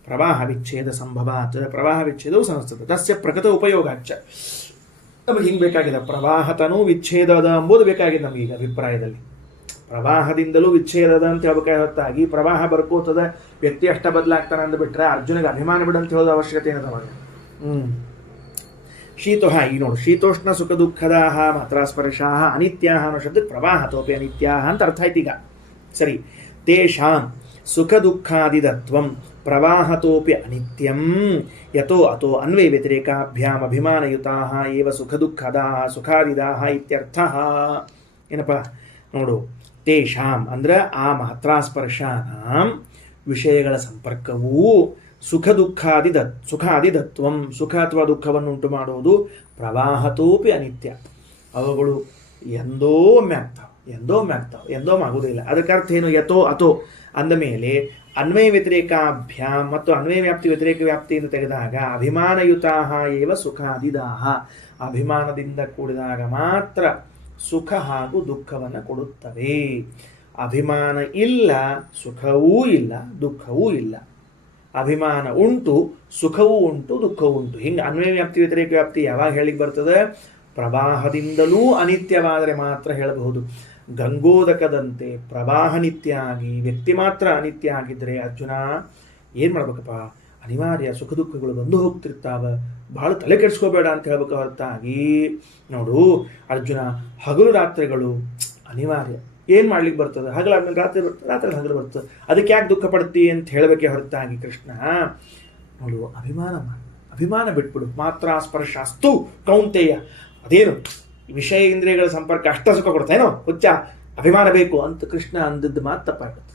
ಪ್ರವಾಹ ವಿಚ್ಛೇದ ಸಂಭವಾತ್. ಪ್ರವಾಹ ವಿಚ್ಛೇದವು ಸಂಸ್ಥಿತ ತಸ್ಯ ಪ್ರಕೃತ ಉಪಯೋಗಾಚ್ಚ. ನಮಗೆ ಹಿಂಗೆ ಬೇಕಾಗಿದೆ, ಪ್ರವಾಹತನೂ ವಿಚ್ಛೇದದ ಎಂಬುದು ಬೇಕಾಗಿದೆ ನಮಗೀಗ ಅಭಿಪ್ರಾಯದಲ್ಲಿ. ಪ್ರವಾಹದಿಂದಲೂ ವಿಚ್ಛೇದದ ಅಂತ ಹೇಳ್ಬೇಕಾಗಿ ಹೊತ್ತಾಗಿ ಪ್ರವಾಹ ಬರ್ಕೋತದ, ವ್ಯಕ್ತಿ ಅಷ್ಟ ಬದಲಾಗ್ತಾನೆ ಅಂದ್ಬಿಟ್ರೆ ಅರ್ಜುನಿಗೆ ಅಭಿಮಾನ ಬಿಡಂತ ಹೇಳೋದು ಅವಶ್ಯಕತೆ ಏನದ ಅವಾಗ. ಈಗ ನೋಡು, ಶೀತೋಷ್ಣ ಸುಖ ದುಃಖದಾಹ ಮಾತ್ರ ಸ್ಪರ್ಶಾಹ ಅನಿತ್ಯಾಹ ಅನ್ನೋ ಶಬ್ದಕ್ಕೆ ಪ್ರವಾಹತೋಪಿ ಅನಿತ್ಯಾಹ ಅಂತ ಅರ್ಥ ಆಯ್ತು. ಈಗ ಸರಿ, ತೇಷಾಂ ಸುಖ ದುಃಖಾದಿದತ್ವಂ ಪ್ರವಾಹತೋಪಿ ಅನಿತ್ಯಂ ಯತೋ ಅತೋ ಅನ್ವಯ ವ್ಯತಿರೇಕಾಭ್ಯಾಂ ಅಭಿಮಾನಯುತಾಹ ಏವ ಸುಖ ದುಃಖದಾಹ ಸುಖಾದಿದಾಹ ಇತ್ಯರ್ಥಃ. ಏನಪ್ಪ ನೋಡು, ತೇಷಾಂ ಅಂದ್ರೆ ಆ ಮಾತ್ರಾಸ್ಪರ್ಶಾನಾಂ ವಿಷಯಗಳ ಸಂಪರ್ಕವೂ ಸುಖಾದಿದತ್ವಂ ಸುಖ ಅಥವಾ ದುಃಖವನ್ನು ಉಂಟು ಮಾಡುವುದು ಪ್ರವಾಹತೋಪಿ ಅನಿತ್ಯ. ಅವುಗಳು ಎಂದೋ ಆಗುವುದಿಲ್ಲ. ಅದಕ್ಕೆ ಅರ್ಥ ಏನು? ಯಥೋ ಅಥೋ ಅಂದ ಮೇಲೆ ಅನ್ವಯ ವ್ಯತಿರೇಕಾಭ್ಯಾಂ ಮತ್ತು ಅನ್ವಯ ವ್ಯಾಪ್ತಿ ವ್ಯತಿರೇಕ ವ್ಯಾಪ್ತಿಯಿಂದ ತೆಗೆದಾಗ ಅಭಿಮಾನಯುತಾಹ ಏವ ಸುಖಾದಿದಾಹ, ಅಭಿಮಾನದಿಂದ ಕೂಡಿದಾಗ ಮಾತ್ರ ಸುಖ ಹಾಗೂ ದುಃಖವನ್ನು ಕೊಡುತ್ತವೆ. ಅಭಿಮಾನ ಇಲ್ಲ, ಸುಖವೂ ಇಲ್ಲ, ದುಃಖವೂ ಇಲ್ಲ. ಅಭಿಮಾನ ಉಂಟು, ಸುಖವೂ ಉಂಟು, ದುಃಖವೂ ಉಂಟು. ಹಿಂಗೆ ಅನ್ವಯ ವ್ಯಾಪ್ತಿ ವ್ಯತಿರೇಕ ವ್ಯಾಪ್ತಿ ಯಾವಾಗ ಹೇಳಿಕ್ ಬರ್ತದೆ? ಪ್ರವಾಹದಿಂದಲೂ ಅನಿತ್ಯವಾದರೆ ಮಾತ್ರ ಹೇಳಬಹುದು. ಗಂಗೋದಕದಂತೆ ಪ್ರವಾಹ ನಿತ್ಯ ಆಗಿ ವ್ಯಕ್ತಿ ಮಾತ್ರ ಅನಿತ್ಯ ಆಗಿದ್ರೆ ಅರ್ಜುನ ಏನು ಮಾಡ್ಬೇಕಪ್ಪ? ಅನಿವಾರ್ಯ, ಸುಖ ದುಃಖಗಳು ಬಂದು ಹೋಗ್ತಿರ್ತಾವ, ಬಹಳ ತಲೆ ಕೆಡಿಸ್ಕೋಬೇಡ ಅಂತ ಹೇಳ್ಬೇಕು ಹೊರತಾಗಿ. ನೋಡು ಅರ್ಜುನ, ಹಗಲು ರಾತ್ರಿಗಳು ಅನಿವಾರ್ಯ, ಏನು ಮಾಡ್ಲಿಕ್ಕೆ ಬರ್ತದೆ? ಹಗಲಾದ್ಮೇಲೆ ರಾತ್ರಿ ಬರ್ತದೆ, ರಾತ್ರಿ ಹಗಲು ಬರ್ತದೆ, ಅದಕ್ಕೆ ಯಾಕೆ ದುಃಖ ಪಡ್ತಿ ಅಂತ ಹೇಳಬೇಕೆ ಹೊರತಾಗಿ ಕೃಷ್ಣ ನೋಡು ಅಭಿಮಾನ ಬಿಟ್ಬಿಡು. ಮಾತ್ರ ಸ್ಪರ್ಶ ಅಸ್ತು ಕೌಂತೆಯ. ಅದೇನು ವಿಷಯ ಇಂದ್ರಿಯಗಳ ಸಂಪರ್ಕ ಅಷ್ಟ ಸುಖ ಕೊಡ್ತಾನೋ ಹುಚ್ಚ, ಅಭಿಮಾನ ಬೇಕು ಅಂತ ಕೃಷ್ಣ ಅಂದದ್ದು ಮಾತು ತಪ್ಪಾಗುತ್ತೆ.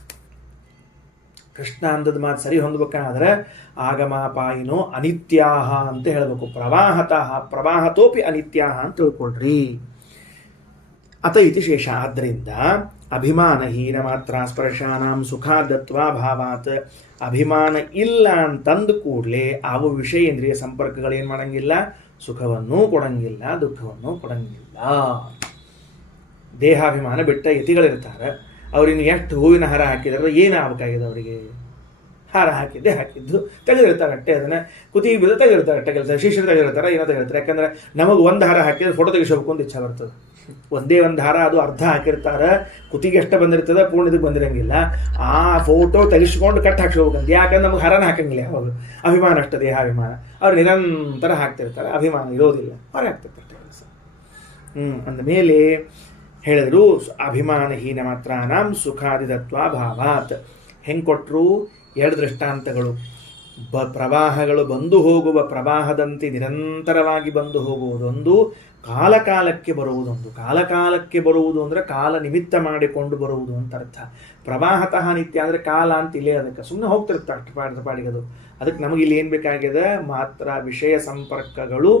ಕೃಷ್ಣ ಅಂದದ್ದು ಮಾತು ಸರಿ ಹೊಂದಬೇಕಾದ್ರೆ ಆಗಮಾಪಾಯಿನೋ ಅನಿತ್ಯಾಹ ಅಂತ ಹೇಳಬೇಕು. ಪ್ರವಾಹತೋಪಿ ಅನಿತ್ಯಾಹ ಅಂತ ತಿಳ್ಕೊಳ್ರಿ. ಅತ ಇತಿ ಶೇಷ. ಆದ್ದರಿಂದ ಅಭಿಮಾನಹೀನ ಮಾತ್ರ ಸ್ಪರ್ಶಾನಾಂ ಸುಖಾದತ್ವಾಭಾವಾತ್, ಅಭಿಮಾನ ಇಲ್ಲ ಅಂತಂದು ಕೂಡಲೇ ಅವು ವಿಷಯೇಂದ್ರಿಯ ಸಂಪರ್ಕಗಳೇನು ಮಾಡಂಗಿಲ್ಲ? ಸುಖವನ್ನೂ ಕೊಡಂಗಿಲ್ಲ, ದುಃಖವನ್ನೂ ಕೊಡಂಗಿಲ್ಲ. ದೇಹಾಭಿಮಾನ ಬಿಟ್ಟ ಯತಿಗಳಿರ್ತಾರೆ, ಅವ್ರಿನ್ನು ಎಷ್ಟು ಹೂವಿನ ಹಾರ ಹಾಕಿದಾರೆ, ಏನು ಆಗಬೇಕಾಗಿದೆ ಅವರಿಗೆ? ಹಾರ ಹಾಕಿದ್ದು ತೆಗೆದಿರ್ತಾರೆ ಅಟ್ಟೆ, ಅದನ್ನು ಕುತಿ ಬಿದ್ದು ತೆಗೆದಿರ್ತಾರೆ ಅಟ್ಟೆ ಕೆಲಸ. ಶಿಷ್ಯರು ತೆಗೆದಿರ್ತಾರೆ, ಏನೋ ತೆಗೆದಿರ್ತಾರೆ. ಯಾಕಂದ್ರೆ ನಮಗೆ ಒಂದು ಹಾರ ಹಾಕಿದ್ರೆ ಫೋಟೋ ತೆಗಿಸಬೇಕು ಅಂತ ಇಚ್ಛೆ ಬರ್ತದೆ. ಒಂದೇ ಒಂದು ಹಾರ ಅದು ಅರ್ಧ ಹಾಕಿರ್ತಾರೆ, ಕುತ್ತಿಗೆ ಎಷ್ಟು ಬಂದಿರ್ತದೆ, ಪೂರ್ಣದಕ್ಕೆ ಬಂದಿರಂಗಿಲ್ಲ. ಆ ಫೋಟೋ ತೆಗೆಸ್ಕೊಂಡು ಕಟ್ ಹಾಕ್ಸ್ಕೋಬೇಕಂತ. ಯಾಕಂದ್ರೆ ನಮ್ಗೆ ಹರನ ಹಾಕಂಗಿಲ್ಲ. ಯಾವಾಗ ಅಭಿಮಾನ ಅಷ್ಟೇ, ದೇಹಾಭಿಮಾನ ಅವ್ರು ನಿರಂತರ ಹಾಕ್ತಿರ್ತಾರೆ, ಅಭಿಮಾನ ಇರೋದಿಲ್ಲ, ಅವ್ರು ಹಾಕ್ತಿರ್ತಾರೆ ಕೆಲಸ. ಅಂದಮೇಲೆ ಹೇಳಿದ್ರು ಅಭಿಮಾನಹೀನ ಮಾತ್ರ ನಾಂ ಸುಖಾದಿದತ್ವಾಭಾವಾತ್. ಹೆಂಗೆ ಕೊಟ್ಟರು? ಎರಡು ದೃಷ್ಟಾಂತಗಳು. ಪ್ರವಾಹಗಳು ಬಂದು ಹೋಗುವ ಪ್ರವಾಹದಂತೆ ನಿರಂತರವಾಗಿ ಬಂದು ಹೋಗುವುದೊಂದು, ಕಾಲಕಾಲಕ್ಕೆ ಬರುವುದೊಂದು. ಕಾಲಕಾಲಕ್ಕೆ ಬರುವುದು ಅಂದರೆ ಕಾಲ ನಿಮಿತ್ತ ಮಾಡಿಕೊಂಡು ಬರುವುದು ಅಂತ ಅರ್ಥ. ಪ್ರವಾಹತಃ ನಿತ್ಯ ಅಂದರೆ ಕಾಲ ಅಂತ ಇಲ್ಲೇ, ಅದಕ್ಕೆ ಸುಮ್ಮನೆ ಹೋಗ್ತಿರ್ತಾರೆ ಅಷ್ಟು ಪಾಡಿಗದು. ಅದಕ್ಕೆ ನಮಗೆ ಇಲ್ಲಿ ಏನು ಬೇಕಾಗಿದೆ? ಮಾತ್ರ ವಿಷಯ ಸಂಪರ್ಕಗಳು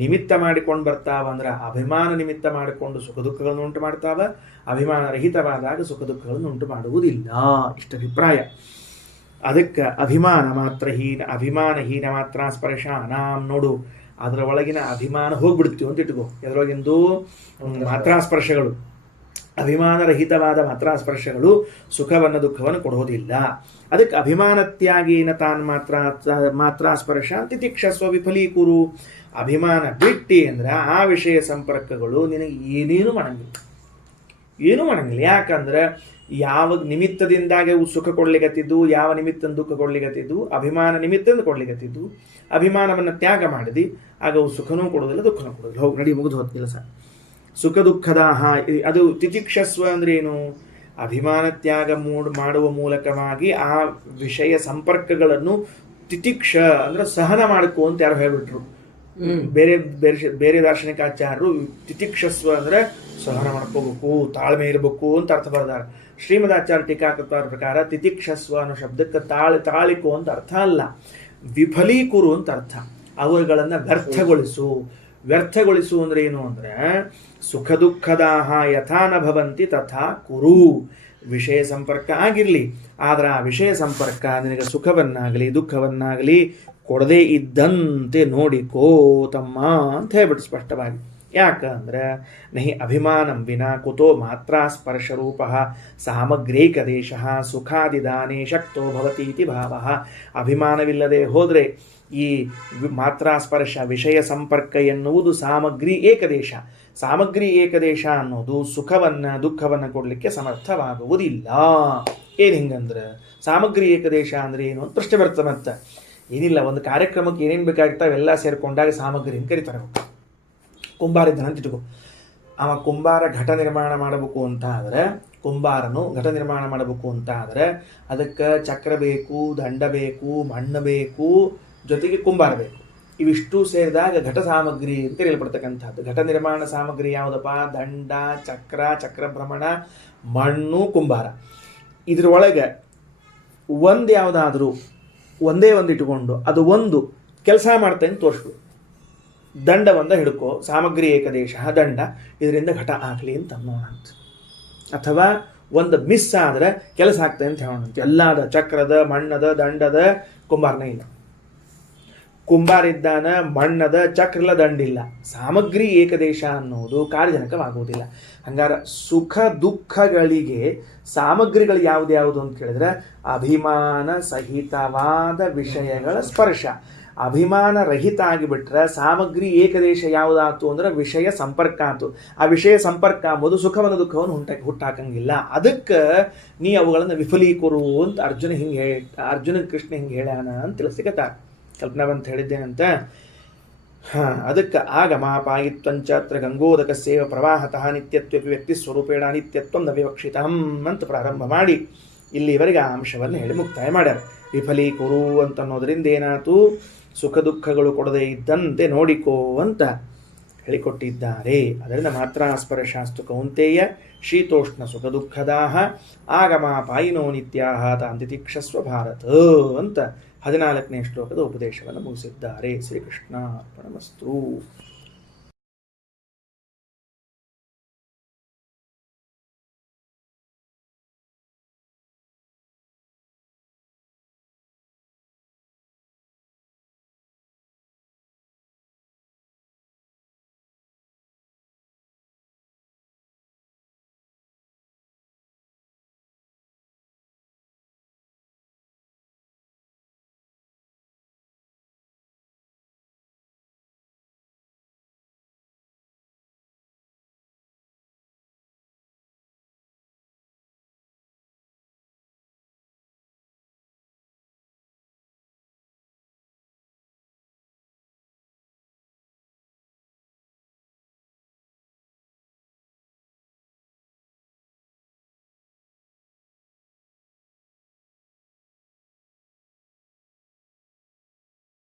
ನಿಮಿತ್ತ ಮಾಡಿಕೊಂಡು ಬರ್ತಾವ ಅಂದ್ರೆ ಅಭಿಮಾನ ನಿಮಿತ್ತ ಮಾಡಿಕೊಂಡು ಸುಖ ದುಃಖಗಳನ್ನು ಉಂಟು ಮಾಡ್ತಾವ, ಅಭಿಮಾನ ರಹಿತವಾದಾಗ ಸುಖ ದುಃಖಗಳನ್ನು ಉಂಟು ಮಾಡುವುದಿಲ್ಲ. ಇಷ್ಟ ಅಭಿಪ್ರಾಯ. ಅದಕ್ಕೆ ಅಭಿಮಾನಹೀನ ಮಾತ್ರ ಸ್ಪರ್ಶ ನಾಮ್. ನೋಡು, ಅದರ ಒಳಗಿನ ಅಭಿಮಾನ ಹೋಗ್ಬಿಡ್ತೀವಿ ಅಂತ ಇಟ್ಕೋ. ಎದರೊಳಗಿಂದು ಮಾತ್ರಾಸ್ಪರ್ಶಗಳು, ಅಭಿಮಾನರಹಿತವಾದ ಮಾತ್ರಾಸ್ಪರ್ಶಗಳು ಸುಖವನ್ನು ದುಃಖವನ್ನು ಕೊಡೋದಿಲ್ಲ. ಅದಕ್ಕೆ ಅಭಿಮಾನತ್ಯಾಗೇನ ತಾನ್ ಮಾತ್ರಾಸ್ಪರ್ಶ ತಿತಿಕ್ಷಸ್ವ ವಿಫಲೀಕುರು. ಅಭಿಮಾನ ಬಿಟ್ಟಿ ಅಂದ್ರೆ ಆ ವಿಷಯ ಸಂಪರ್ಕಗಳು ನಿನಗೆ ಏನೇನು ಮಾಡಂಗಿಲ್ಲ, ಏನೂ ಮಾಡಂಗಿಲ್ಲ. ಯಾಕಂದ್ರೆ ಯಾವ ನಿಮಿತ್ತದಿಂದಾಗೆ ಸುಖ ಕೊಡ್ಲಿಕ್ಕತ್ತಿದ್ದು, ಯಾವ ನಿಮಿತ್ತ ದುಃಖ ಕೊಡ್ಲಿಕ್ಕತ್ತಿದ್ದು, ಅಭಿಮಾನ ನಿಮಿತ್ತದಿಂದ ಕೊಡ್ಲಿಕ್ಕತ್ತಿದ್ದು. ಅಭಿಮಾನವನ್ನು ತ್ಯಾಗ ಮಾಡಿದಿ, ಆಗ ಅವು ಸುಖನೂ ಕೊಡೋದಿಲ್ಲ, ದುಃಖನೂ ಕೊಡೋದಿಲ್ಲ. ಹೋಗಿ ನಡಿ, ಮುಗಿದು ಹೋದ ಕೆಲಸ. ಸುಖ ದುಃಖದಾಹ ಅದು ತಿತಿಕ್ಷಸ್ವ ಅಂದ್ರೆ ಏನು? ಅಭಿಮಾನ ತ್ಯಾಗ ಮಾಡುವ ಮೂಲಕವಾಗಿ ಆ ವಿಷಯ ಸಂಪರ್ಕಗಳನ್ನು ತಿತಿಕ್ಷ ಅಂದ್ರೆ ಸಹನ ಮಾಡ್ಕೋ ಅಂತ ಯಾರು ಹೇಳ್ಬಿಟ್ರು. ಬೇರೆ ಬೇರೆ ಬೇರೆ ದಾರ್ಶನಿಕಾಚಾರ್ಯರು ತಿತಿಕ್ಷಸ್ವ ಅಂದ್ರೆ ಸಹನ ಮಾಡ್ಕೋಬೇಕು, ತಾಳ್ಮೆ ಇರಬೇಕು ಅಂತ ಅರ್ಥ ಬರ್ದಾರ. ಶ್ರೀಮದಾಚಾರ್ಯ ಟೀಕಾಕೃತರ ಪ್ರಕಾರ ತಿತಿಕ್ಷಸ್ವ ಅನ್ನೋ ಶಬ್ದಕ್ಕೆ ತಾಳಿಕೋ ಅಂತ ಅರ್ಥ ಅಲ್ಲ, ವಿಫಲೀಕುರು ಅಂತ ಅರ್ಥ. ಅವುಗಳನ್ನು ವ್ಯರ್ಥಗೊಳಿಸು ಅಂದ್ರೆ ಏನು ಅಂದ್ರೆ ಸುಖ ದುಃಖದಾಹ ಯಥಾ ನ ಭವಂತಿ ತಥಾ ಕುರು. ವಿಷಯ ಸಂಪರ್ಕ ಆಗಿರಲಿ, ಆದ್ರೆ ಆ ವಿಷಯ ಸಂಪರ್ಕ ನಿನಗೆ ಸುಖವನ್ನಾಗಲಿ ದುಃಖವನ್ನಾಗಲಿ ಕೊಡದೇ ಇದ್ದಂತೆ ನೋಡಿಕೋ ತಮ್ಮ ಅಂತ ಹೇಳ್ಬಿಟ್ಟು ಸ್ಪಷ್ಟವಾಗಿ. ಯಾಕಂದ್ರೆ ನಹಿ ಅಭಿಮಾನಂ ವಿನಾ ಕುತೋ ಮಾತ್ರ ಸ್ಪರ್ಶ ರೂಪ ಸಾಮಗ್ರೀಕದೇಶ ಸುಖಾದಿದಾನೇ ಶಕ್ತೋ ಭವತಿ ಇತಿ ಭಾವ. ಅಭಿಮಾನವಿಲ್ಲದೆ ಹೋದರೆ ಈ ಮಾತ್ರಾಸ್ಪರ್ಶ ವಿಷಯ ಸಂಪರ್ಕ ಎನ್ನುವುದು ಸಾಮಗ್ರಿ ಏಕದೇಶ. ಸಾಮಗ್ರಿ ಏಕದೇಶ ಅನ್ನೋದು ಸುಖವನ್ನು ದುಃಖವನ್ನು ಕೊಡಲಿಕ್ಕೆ ಸಮರ್ಥವಾಗುವುದಿಲ್ಲ. ಏನು ಹಿಂಗಂದ್ರೆ ಸಾಮಗ್ರಿ ಏಕದೇಶ ಅಂದ್ರೆ ಏನು ಅಂತ ಪ್ರಶ್ನೆ ಬರ್ತದೆ. ಮತ್ತೆ ಏನಿಲ್ಲ, ಒಂದು ಕಾರ್ಯಕ್ರಮಕ್ಕೆ ಏನೇನು ಬೇಕಾಗಿರ್ತಾವೆ ಎಲ್ಲ ಸೇರಿಕೊಂಡಾಗ ಸಾಮಗ್ರಿ ಅಂತ ಕರೀತಾರೆ. ಕುಂಬಾರ ಇದ್ದಾನೆ ಅಂತ ಇಟ್ಕೋ. ಅವ ಕುಂಬಾರ ಘಟ ನಿರ್ಮಾಣ ಮಾಡಬೇಕು ಅಂತ ಆದರೆ, ಕುಂಬಾರನು ಘಟ ನಿರ್ಮಾಣ ಮಾಡಬೇಕು ಅಂತ ಆದರೆ ಅದಕ್ಕೆ ಚಕ್ರ ಬೇಕು, ದಂಡ ಬೇಕು, ಮಣ್ಣು ಬೇಕು, ಜೊತೆಗೆ ಕುಂಬಾರ ಬೇಕು. ಇವಿಷ್ಟು ಸೇರಿದಾಗ ಘಟ ಸಾಮಗ್ರಿ ಅಂತ ಕರೆಯಲ್ಪಡ್ತಕ್ಕಂಥದ್ದು. ಘಟ ನಿರ್ಮಾಣ ಸಾಮಗ್ರಿ ಯಾವುದಪ್ಪ? ದಂಡ, ಚಕ್ರ ಭ್ರಮಣ, ಮಣ್ಣು, ಕುಂಬಾರ. ಇದ್ರೊಳಗೆ ಒಂದು ಯಾವುದಾದ್ರೂ ಒಂದೇ ಒಂದು ಇಟ್ಟುಕೊಂಡು ಅದು ಒಂದು ಕೆಲಸ ಮಾಡ್ತೇನೆ ತೋರಿಸ್ಬಿಡು. ದಂಡ ಒಂದ ಹಿಡ್ಕೋ, ಸಾಮಗ್ರಿ ಏಕದೇಶ ದಂಡ, ಇದರಿಂದ ಘಟ ಆಗಲಿ ಅಂತ ಅನ್ನೋಣ ಅಂತ. ಅಥವಾ ಒಂದು ಮಿಸ್ ಆದರೆ ಕೆಲಸ ಆಗ್ತದೆ ಅಂತ ಹೇಳೋಣ. ಎಲ್ಲದ ಚಕ್ರದ, ಮಣ್ಣದ, ದಂಡದ, ಕುಂಬಾರನೇ ಇಲ್ಲ. ಕುಂಬಾರ ಇದ್ದಾನ, ಮಣ್ಣದ, ಚಕ್ರಲ್ಲ, ದಂಡಿಲ್ಲ. ಸಾಮಗ್ರಿ ಏಕದೇಶ ಅನ್ನೋದು ಕಾರ್ಯಜನಕವಾಗುವುದಿಲ್ಲ. ಹಂಗಾರ ಸುಖ ದುಃಖಗಳಿಗೆ ಸಾಮಗ್ರಿಗಳು ಯಾವುದು ಅಂತ ಕೇಳಿದ್ರೆ ಅಭಿಮಾನ ಸಹಿತವಾದ ವಿಷಯಗಳ ಸ್ಪರ್ಶ. ಅಭಿಮಾನ ರಹಿತ ಆಗಿಬಿಟ್ರೆ ಸಾಮಗ್ರಿ ಏಕದೇಶ ಯಾವುದಾತು ಅಂದ್ರೆ ವಿಷಯ ಸಂಪರ್ಕ ಆತು. ಆ ವಿಷಯ ಸಂಪರ್ಕ ಅಂಬೋದು ಸುಖವನ್ನು ದುಃಖವನ್ನು ಹುಟ್ಟಾಕಂಗಿಲ್ಲ. ಅದಕ್ಕೆ ನೀ ಅವುಗಳನ್ನು ವಿಫಲೀಕರು ಅಂತ ಅರ್ಜುನ ಕೃಷ್ಣ ಹಿಂಗೆ ಹೇಳ್ಯಾನ ಅಂತ ತಿಳಿಸಿಕತ್ತಾರ. ಕಲ್ಪನಾವಂತ ಹೇಳಿದ್ದೇನಂತ. ಅದಕ್ಕೆ ಆಗಮಾಪಾಯಿತ್ವಂಚ ಅತ್ರ ಗಂಗೋದಕಸ್ಯೇವ ಪ್ರವಾಹತಃ ನಿತ್ಯತ್ವಪಿ ವ್ಯಕ್ತಿ ಸ್ವರೂಪೇಣ ನಿತ್ಯತ್ವಂ ನ ವಿವಕ್ಷಿತಂ ಅಂತ ಪ್ರಾರಂಭ ಮಾಡಿ ಇಲ್ಲಿವರೆಗೆ ಆ ಅಂಶವನ್ನು ಹೇಳಿ ಮುಕ್ತಾಯ ಮಾಡ್ಯಾರ. ವಿಫಲೀಕುರು ಅಂತ ಅನ್ನೋದರಿಂದ ಏನಾಯ್ತು? ಸುಖ ದುಃಖಗಳು ಕೊಡದೇ ಇದ್ದಂತೆ ನೋಡಿಕೋ ಅಂತ ಹೇಳಿಕೊಟ್ಟಿದ್ದಾರೆ. ಅದರಿಂದ ಮಾತ್ರ ಸ್ಪರ್ಶಾಸ್ತು ಕೌಂತೆಯ ಶೀತೋಷ್ಣ ಸುಖ ದುಃಖದಾಹ ಆಗಮಾಪಾಯಿನೋ ನಿತ್ಯಾಹ ತಾಂತಿತಿಕ್ಷಸ್ವ ಭಾರತ ಅಂತ 14ನೇ ಶ್ಲೋಕದ ಉಪದೇಶವನ್ನು ಮುಗಿಸಿದ್ದಾರೆ. ಶ್ರೀಕೃಷ್ಣ ಅರ್ಪಣಮಸ್ತು.